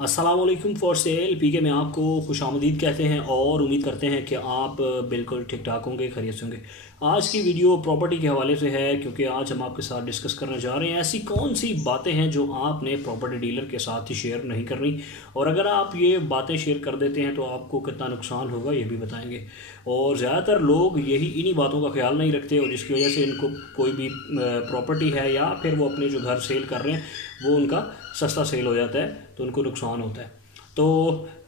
अस्सलाम वालेकुम for sale पीके में आपको खुशामदीद कहते हैं और उम्मीद करते हैं कि आप बिल्कुल ठीक ठाक होंगे, खैरियत से होंगे। आज की वीडियो प्रॉपर्टी के हवाले से है क्योंकि आज हम आपके साथ डिस्कस करने जा रहे हैं ऐसी कौन सी बातें हैं जो आपने प्रॉपर्टी डीलर के साथ ही शेयर नहीं करनी, और अगर आप ये बातें शेयर कर देते हैं तो आपको कितना नुकसान होगा ये भी बताएंगे। और ज़्यादातर लोग यही इन्हीं बातों का ख्याल नहीं रखते और जिसकी वजह से इनको कोई भी प्रॉपर्टी है या फिर वो अपने जो घर सेल कर रहे हैं वो उनका सस्ता सेल हो जाता है तो उनको नुकसान होता है। तो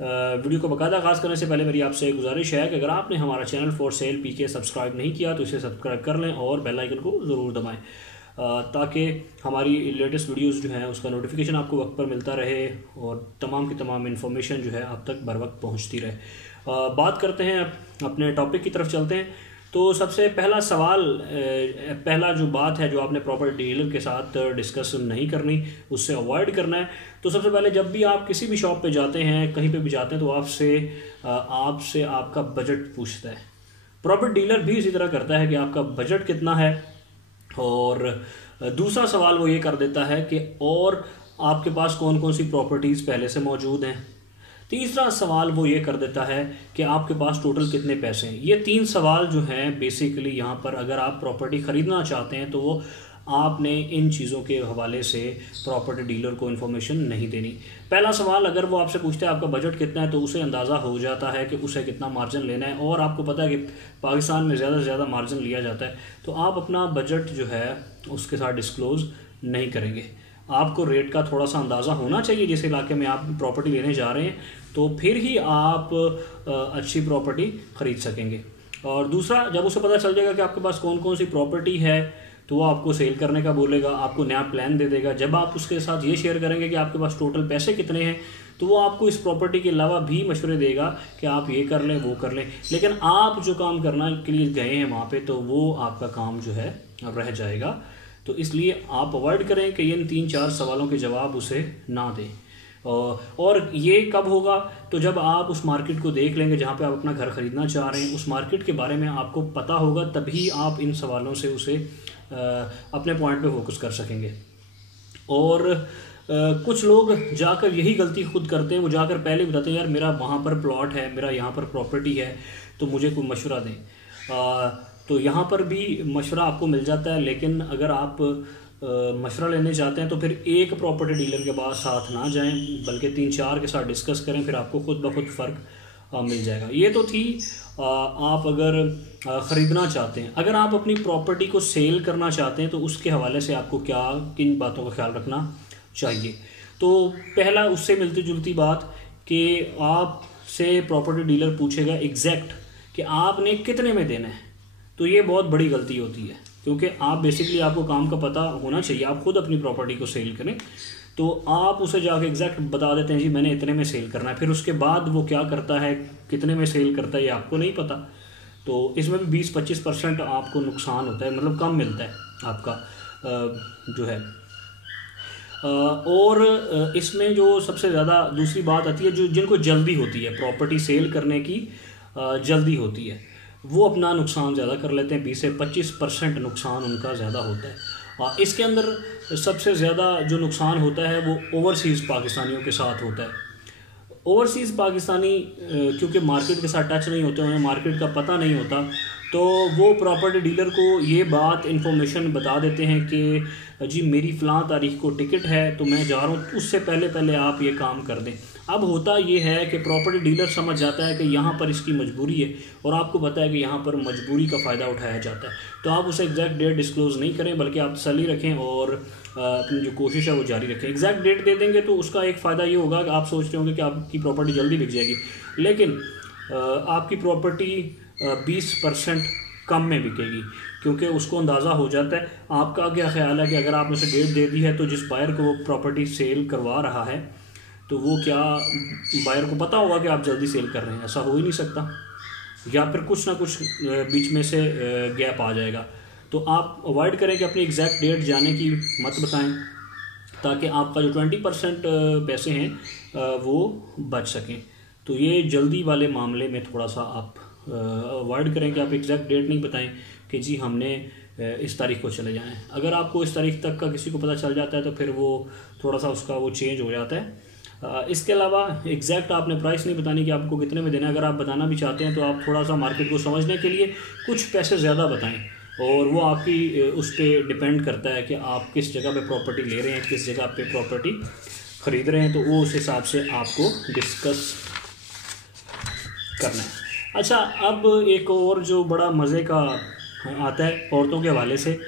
वीडियो को बाकायदा आगाज़ करने से पहले मेरी आपसे गुजारिश है कि अगर आपने हमारा channel for sale PK subscribe नहीं किया तो इसे सब्सक्राइब कर लें और बेल आइकन को ज़रूर दबाएं ताकि हमारी लेटेस्ट वीडियोस जो हैं उसका नोटिफिकेशन आपको वक्त पर मिलता रहे और तमाम की तमाम इन्फॉर्मेशन जो है आप तक बर वक्त पहुँचती रहे। बात करते हैं, अपने टॉपिक की तरफ चलते हैं। तो सबसे पहला सवाल, पहला जो बात है जो आपने प्रॉपर्टी डीलर के साथ डिस्कस नहीं करनी, उससे अवॉइड करना है। तो सबसे पहले जब भी आप किसी भी शॉप पे जाते हैं, कहीं पे भी जाते हैं, तो आपसे आपका बजट पूछता है। प्रॉपर्टी डीलर भी इसी तरह करता है कि आपका बजट कितना है। और दूसरा सवाल वो ये कर देता है कि और आपके पास कौन कौन सी प्रॉपर्टीज़ पहले से मौजूद हैं। तीसरा सवाल वो ये कर देता है कि आपके पास टोटल कितने पैसे हैं। ये तीन सवाल जो हैं बेसिकली यहाँ पर अगर आप प्रॉपर्टी ख़रीदना चाहते हैं तो वो आपने इन चीज़ों के हवाले से प्रॉपर्टी डीलर को इन्फॉर्मेशन नहीं देनी। पहला सवाल अगर वो आपसे पूछता है आपका बजट कितना है तो उसे अंदाज़ा हो जाता है कि उसे कितना मार्जिन लेना है, और आपको पता है कि पाकिस्तान में ज़्यादा से ज़्यादा मार्जिन लिया जाता है, तो आप अपना बजट जो है उसके साथ डिस्क्लोज़ नहीं करेंगे। आपको रेट का थोड़ा सा अंदाज़ा होना चाहिए जिस इलाके में आप प्रॉपर्टी लेने जा रहे हैं, तो फिर ही आप अच्छी प्रॉपर्टी ख़रीद सकेंगे। और दूसरा, जब उसे पता चल जाएगा कि आपके पास कौन कौन सी प्रॉपर्टी है तो वो आपको सेल करने का बोलेगा, आपको नया प्लान दे देगा। जब आप उसके साथ ये शेयर करेंगे कि आपके पास टोटल पैसे कितने हैं तो वो आपको इस प्रॉपर्टी के अलावा भी मशवरे देगा कि आप ये कर लें वो कर लें, लेकिन आप जो काम करना के लिए गए हैं वहाँ पे तो वो आपका काम जो है रह जाएगा। तो इसलिए आप अवॉइड करें कि इन 3-4 सवालों के जवाब उसे ना दें। और ये कब होगा, तो जब आप उस मार्केट को देख लेंगे जहाँ पे आप अपना घर ख़रीदना चाह रहे हैं, उस मार्केट के बारे में आपको पता होगा, तभी आप इन सवालों से उसे अपने पॉइंट पे फोकस कर सकेंगे। और कुछ लोग जाकर यही गलती खुद करते हैं, वो जाकर पहले बताते हैं यार मेरा वहाँ पर प्लॉट है, मेरा यहाँ पर प्रॉपर्टी है, तो मुझे कोई मशवरा दें। तो यहाँ पर भी मशवरा आपको मिल जाता है, लेकिन अगर आप मशवरा लेने जाते हैं तो फिर एक प्रॉपर्टी डीलर के पास साथ ना जाएं, बल्कि 3-4 के साथ डिस्कस करें, फिर आपको खुद ब खुद फ़र्क मिल जाएगा। ये तो थी आप अगर ख़रीदना चाहते हैं। अगर आप अपनी प्रॉपर्टी को सेल करना चाहते हैं तो उसके हवाले से आपको किन बातों का ख्याल रखना चाहिए। तो पहला, उससे मिलती जुलती बात कि आपसे प्रॉपर्टी डीलर पूछेगा एग्जैक्ट कि आपने कितने में देना है। तो ये बहुत बड़ी गलती होती है क्योंकि आप बेसिकली आपको काम का पता होना चाहिए। आप खुद अपनी प्रॉपर्टी को सेल करें तो आप उसे जाके एग्जैक्ट बता देते हैं जी मैंने इतने में सेल करना है, फिर उसके बाद वो क्या करता है, कितने में सेल करता है, ये आपको नहीं पता। तो इसमें भी 20-25% आपको नुकसान होता है, मतलब कम मिलता है आपका जो है। और इसमें जो सबसे ज़्यादा दूसरी बात आती है, जो जिनको जल्दी होती है प्रॉपर्टी सेल करने की, जल्दी होती है, वो अपना नुकसान ज़्यादा कर लेते हैं। 20 से 25% नुकसान उनका ज़्यादा होता है। इसके अंदर सबसे ज़्यादा जो नुकसान होता है वो ओवरसीज़ पाकिस्तानियों के साथ होता है। ओवरसीज़ पाकिस्तानी क्योंकि मार्केट के साथ टच नहीं होते, उन्हें मार्केट का पता नहीं होता, तो वो प्रॉपर्टी डीलर को ये बात इन्फॉर्मेशन बता देते हैं कि जी मेरी फ़लाँ तारीख को टिकट है तो मैं जा रहा हूँ, उससे पहले आप ये काम कर दें। अब होता ये है कि प्रॉपर्टी डीलर समझ जाता है कि यहाँ पर इसकी मजबूरी है और आपको पता है कि यहाँ पर मजबूरी का फ़ायदा उठाया जाता है, तो आप उसे एग्जैक्ट डेट डिस्क्लोज़ नहीं करें, बल्कि आप तसल्ली रखें और अपनी जो कोशिश है वो जारी रखें। एग्जैक्ट डेट दे देंगे तो उसका एक फ़ायदा ये होगा कि आप सोच रहे होंगे कि आपकी प्रॉपर्टी जल्दी बिक जाएगी, लेकिन आपकी प्रॉपर्टी 20% कम में बिकेगी, क्योंकि उसको अंदाज़ा हो जाता है। आपका क्या ख्याल है कि अगर आपने उसे डेट दे दी है तो जिस बायर को वो प्रॉपर्टी सेल करवा रहा है तो वो क्या बायर को पता होगा कि आप जल्दी सेल कर रहे हैं? ऐसा हो ही नहीं सकता, या फिर कुछ ना कुछ बीच में से गैप आ जाएगा। तो आप अवॉइड करें कि अपनी एग्जैक्ट डेट जाने की मत बताएं, ताकि आपका जो 20% पैसे हैं वो बच सकें। तो ये जल्दी वाले मामले में थोड़ा सा आप अवॉइड करें कि आप एग्जैक्ट डेट नहीं बताएं कि जी हमने इस तारीख को चले जाएं। अगर आपको इस तारीख तक का किसी को पता चल जाता है तो फिर वो थोड़ा सा उसका वो चेंज हो जाता है। इसके अलावा एग्जैक्ट आपने प्राइस नहीं बतानी कि आपको कितने में देना है। अगर आप बताना भी चाहते हैं तो आप थोड़ा सा मार्केट को समझने के लिए कुछ पैसे ज़्यादा बताएं, और वो आपकी उस पर डिपेंड करता है कि आप किस जगह पे प्रॉपर्टी ले रहे हैं, किस जगह पे प्रॉपर्टी ख़रीद रहे हैं, तो वो उस हिसाब से आपको डिस्कस करना है। अच्छा, अब एक और जो बड़ा मज़े का आता है औरतों के हवाले से,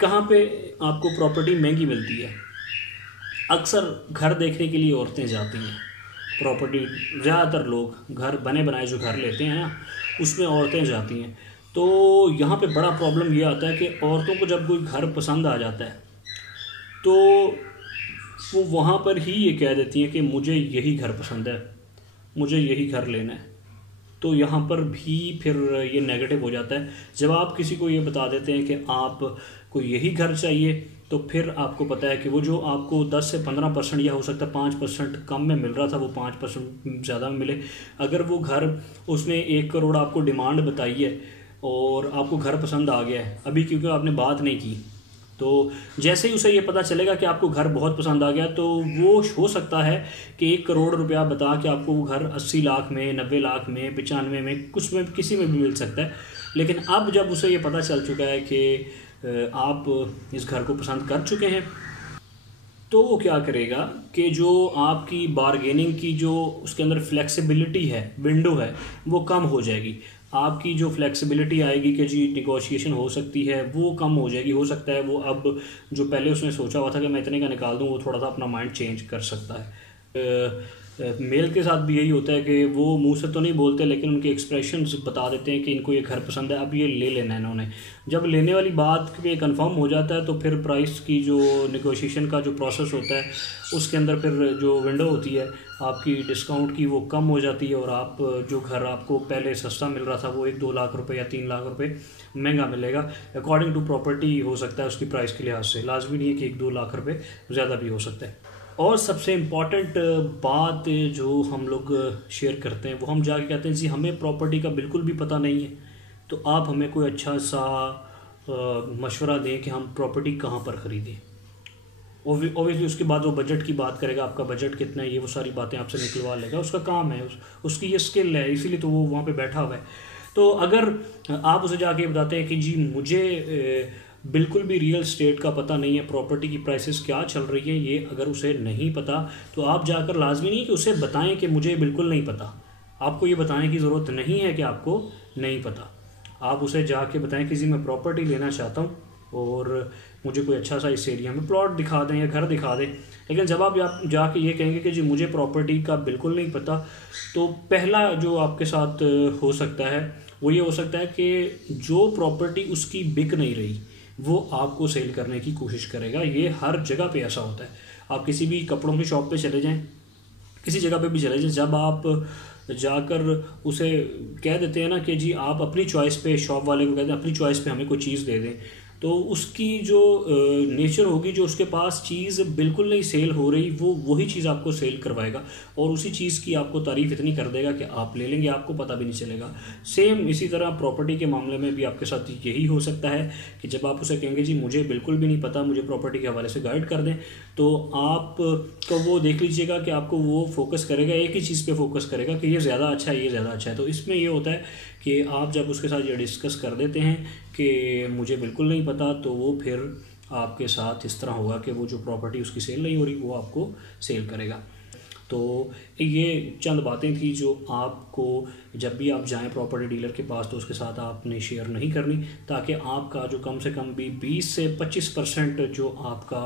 कहाँ पे आपको प्रॉपर्टी महंगी मिलती है। अक्सर घर देखने के लिए औरतें जाती हैं, प्रॉपर्टी ज़्यादातर लोग घर बने बनाए जो घर लेते हैं ना, उसमें औरतें जाती हैं। तो यहाँ पे बड़ा प्रॉब्लम ये आता है कि औरतों को जब कोई घर पसंद आ जाता है तो वो वहाँ पर ही ये कह देती हैं कि मुझे यही घर पसंद है, मुझे यही घर लेना है। तो यहाँ पर भी फिर ये नेगेटिव हो जाता है। जब आप किसी को ये बता देते हैं कि आपको यही घर चाहिए, तो फिर आपको पता है कि वो जो आपको 10 से 15% या हो सकता है 5% कम में मिल रहा था, वो 5% ज़्यादा में मिले। अगर वो घर उसने 1 करोड़ आपको डिमांड बताई है और आपको घर पसंद आ गया है, अभी क्योंकि आपने बात नहीं की, तो जैसे ही उसे ये पता चलेगा कि आपको घर बहुत पसंद आ गया, तो वो हो सकता है कि 1 करोड़ रुपया बता के आपको वो घर 80 लाख में, 90 लाख में, 95 में, कुछ में, किसी में भी मिल सकता है। लेकिन अब जब उसे ये पता चल चुका है कि आप इस घर को पसंद कर चुके हैं, तो वो क्या करेगा कि जो आपकी बारगेनिंग की जो उसके अंदर फ्लेक्सिबिलिटी है, विंडो है, वो कम हो जाएगी। आपकी जो फ्लेक्सिबिलिटी आएगी कि जी निगोशिएशन हो सकती है, वो कम हो जाएगी। हो सकता है वो अब जो पहले उसने सोचा हुआ था कि मैं इतने का निकाल दूँ, वो थोड़ा सा अपना माइंड चेंज कर सकता है। मेल के साथ भी यही होता है कि वो मुंह से तो नहीं बोलते, लेकिन उनके एक्सप्रेशंस बता देते हैं कि इनको ये घर पसंद है, अब ये ले लेना है इन्होंने। जब लेने वाली बात पे कंफर्म हो जाता है, तो फिर प्राइस की जो नेगोशिएशन का जो प्रोसेस होता है, उसके अंदर फिर जो विंडो होती है आपकी डिस्काउंट की, वो कम हो जाती है, और आप जो घर आपको पहले सस्ता मिल रहा था वो 1-2 लाख रुपए या 3 लाख रुपए महंगा मिलेगा। अकॉर्डिंग टू प्रॉपर्टी हो सकता है उसकी प्राइस के लिहाज से, लाजमी नहीं है कि 1-2 लाख रुपए ज़्यादा भी हो सकता है। और सबसे इम्पॉर्टेंट बात जो हम लोग शेयर करते हैं, वो हम जाके कहते हैं जी हमें प्रॉपर्टी का बिल्कुल भी पता नहीं है, तो आप हमें कोई अच्छा सा मशवरा दें कि हम प्रॉपर्टी कहाँ पर ख़रीदें। ओबियसली उसके बाद वो बजट की बात करेगा, आपका बजट कितना है, ये वो सारी बातें आपसे निकलवा लेगा। उसका काम है, उसकी ये स्किल है, इसीलिए तो वो वहाँ पे बैठा हुआ है। तो अगर आप उसे जाके बताते हैं कि जी मुझे बिल्कुल भी रियल स्टेट का पता नहीं है, प्रॉपर्टी की प्राइसेस क्या चल रही है, ये अगर उसे नहीं पता, तो आप जाकर लाजमी नहीं कि उसे बताएं कि मुझे बिल्कुल नहीं पता। आपको ये बताने की ज़रूरत नहीं है कि आपको नहीं पता। आप उसे जाके बताएं कि जी मैं प्रॉपर्टी लेना चाहता हूँ और मुझे कोई अच्छा सा इस एरिया में प्लॉट दिखा दें या घर दिखा दें। लेकिन जब आप जाके ये कहेंगे कि जी मुझे प्रॉपर्टी का बिल्कुल नहीं पता, तो पहला जो आपके साथ हो सकता है वो ये हो सकता है कि जो प्रॉपर्टी उसकी बिक नहीं रही, वो आपको सेल करने की कोशिश करेगा। ये हर जगह पे ऐसा होता है। आप किसी भी कपड़ों की शॉप पे चले जाएं, किसी जगह पे भी चले जाएं, जब आप जाकर उसे कह देते हैं ना कि जी आप अपनी चॉइस पे, शॉप वाले को कहते हैं अपनी चॉइस पे हमें कोई चीज़ दे दें, तो उसकी जो नेचर होगी, जो उसके पास चीज़ बिल्कुल नहीं सेल हो रही, वो वही चीज़ आपको सेल करवाएगा और उसी चीज़ की आपको तारीफ़ इतनी कर देगा कि आप ले लेंगे, आपको पता भी नहीं चलेगा। सेम इसी तरह प्रॉपर्टी के मामले में भी आपके साथ यही हो सकता है कि जब आप उसे कहेंगे जी मुझे बिल्कुल भी नहीं पता, मुझे प्रॉपर्टी के हवाले से गाइड कर दें, तो आप तो वो देख लीजिएगा कि आपको वो फोकस करेगा, एक ही चीज़ पे फोकस करेगा कि ये ज़्यादा अच्छा है, ये ज़्यादा अच्छा है। तो इसमें ये होता है कि आप जब उसके साथ ये डिस्कस कर देते हैं कि मुझे बिल्कुल नहीं पता, तो वो फिर आपके साथ इस तरह होगा कि वो जो प्रॉपर्टी उसकी सेल नहीं हो रही, वो आपको सेल करेगा। तो ये चंद बातें थी जो आपको जब भी आप जाएं प्रॉपर्टी डीलर के पास, तो उसके साथ आपने शेयर नहीं करनी, ताकि आपका जो कम से कम भी 20 से 25% जो आपका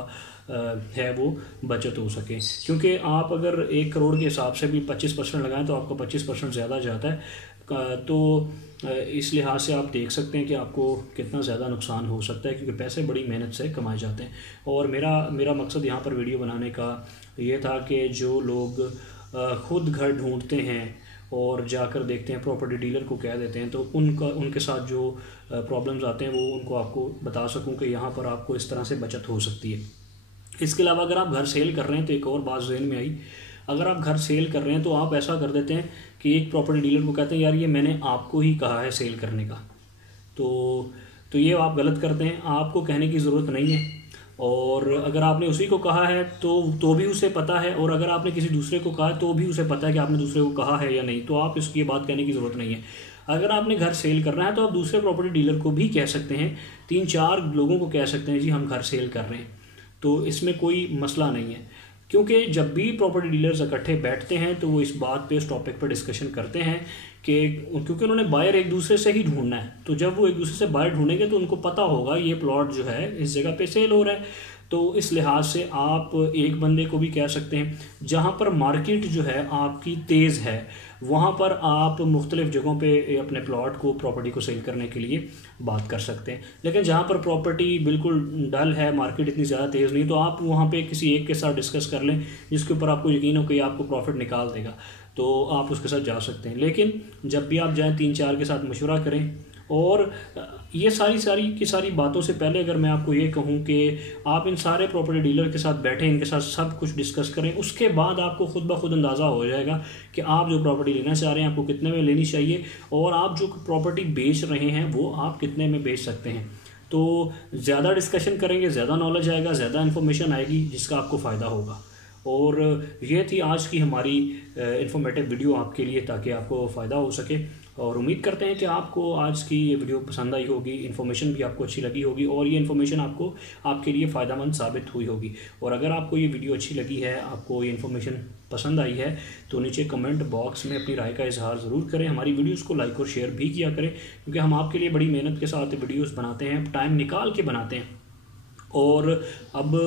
है वो बचत हो सके। क्योंकि आप अगर 1 करोड़ के हिसाब से भी 25% लगाएं, तो आपका 25% ज़्यादा जाता है। तो इस लिहाज से आप देख सकते हैं कि आपको कितना ज़्यादा नुकसान हो सकता है, क्योंकि पैसे बड़ी मेहनत से कमाए जाते हैं। और मेरा मकसद यहाँ पर वीडियो बनाने का ये था कि जो लोग ख़ुद घर ढूंढते हैं और जाकर देखते हैं, प्रॉपर्टी डीलर को कह देते हैं, तो उनके साथ जो प्रॉब्लम्स आते हैं वो उनको आपको बता सकूं कि यहाँ पर आपको इस तरह से बचत हो सकती है। इसके अलावा अगर आप घर सेल कर रहे हैं, तो एक और बात ज़हन में आई, अगर आप घर सेल कर रहे हैं तो आप ऐसा कर देते हैं कि एक प्रॉपर्टी डीलर को कहते हैं यार ये मैंने आपको ही कहा है सेल करने का, तो ये आप गलत करते हैं। आपको कहने की ज़रूरत नहीं है। और अगर आपने उसी को कहा है तो भी उसे पता है, और अगर आपने किसी दूसरे को कहा है तो भी उसे पता है कि आपने दूसरे को कहा है या नहीं, तो आप इसकी बात कहने की ज़रूरत नहीं है। अगर आपने घर सेल करना है तो आप दूसरे प्रॉपर्टी डीलर को भी कह सकते हैं, 3-4 लोगों को कह सकते हैं जी हम घर सेल कर रहे हैं, तो इसमें कोई मसला नहीं है। क्योंकि जब भी प्रॉपर्टी डीलर्स इकट्ठे बैठते हैं तो वो इस बात पे, इस टॉपिक पर डिस्कशन करते हैं कि क्योंकि उन्होंने बायर एक दूसरे से ही ढूंढना है, तो जब वो एक दूसरे से बायर ढूंढेंगे तो उनको पता होगा ये प्लॉट जो है इस जगह पे सेल हो रहा है। तो इस लिहाज से आप एक बंदे को भी कह सकते हैं, जहाँ पर मार्केट जो है आपकी तेज़ है वहाँ पर आप मुख्तलिफ़ जगहों पे अपने प्लॉट को, प्रॉपर्टी को सेल करने के लिए बात कर सकते हैं। लेकिन जहाँ पर प्रॉपर्टी बिल्कुल डल है, मार्केट इतनी ज़्यादा तेज़ नहीं, तो आप वहाँ पे किसी एक के साथ डिस्कस कर लें जिसके ऊपर आपको यकीन हो कि आपको प्रॉफिट निकाल देगा, तो आप उसके साथ जा सकते हैं। लेकिन जब भी आप जाएँ 3-4 के साथ मशवरा करें। और ये सारी बातों से पहले अगर मैं आपको ये कहूँ कि आप इन सारे प्रॉपर्टी डीलर के साथ बैठें, इनके साथ सब कुछ डिस्कस करें, उसके बाद आपको खुद ब खुद अंदाज़ा हो जाएगा कि आप जो प्रॉपर्टी लेना चाह रहे हैं आपको कितने में लेनी चाहिए, और आप जो प्रॉपर्टी बेच रहे हैं वो आप कितने में बेच सकते हैं। तो ज़्यादा डिस्कशन करेंगे, ज़्यादा नॉलेज आएगा, ज़्यादा इन्फॉर्मेशन आएगी जिसका आपको फ़ायदा होगा। और ये थी आज की हमारी इन्फॉर्मेटिव वीडियो आपके लिए, ताकि आपको फ़ायदा हो सके। और उम्मीद करते हैं कि आपको आज की ये वीडियो पसंद आई होगी, इन्फॉर्मेशन भी आपको अच्छी लगी होगी, और ये इन्फॉर्मेशन आपको, आपके लिए फ़ायदेमंद साबित हुई होगी। और अगर आपको ये वीडियो अच्छी लगी है, आपको ये इन्फॉर्मेशन पसंद आई है, तो नीचे कमेंट बॉक्स में अपनी राय का इजहार ज़रूर करें। हमारी वीडियोज़ को लाइक और शेयर भी किया करें, क्योंकि हम आपके लिए बड़ी मेहनत के साथ वीडियोज़ बनाते हैं, टाइम निकाल के बनाते हैं। और अब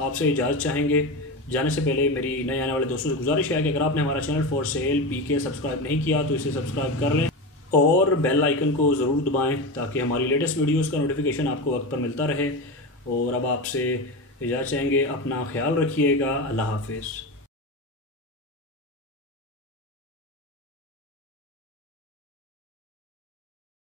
आपसे इजाज़त चाहेंगे। जाने से पहले मेरी नए आने वाले दोस्तों से गुजारिश है कि अगर आपने हमारा channel for sale PK subscribe नहीं किया तो इसे सब्सक्राइब कर लें, और बेल आइकन को ज़रूर दबाएं ताकि हमारी लेटेस्ट वीडियोस का नोटिफिकेशन आपको वक्त पर मिलता रहे। और अब आपसे इजाज़त चाहेंगे, अपना ख्याल रखिएगा। अल्लाह हाफिज़।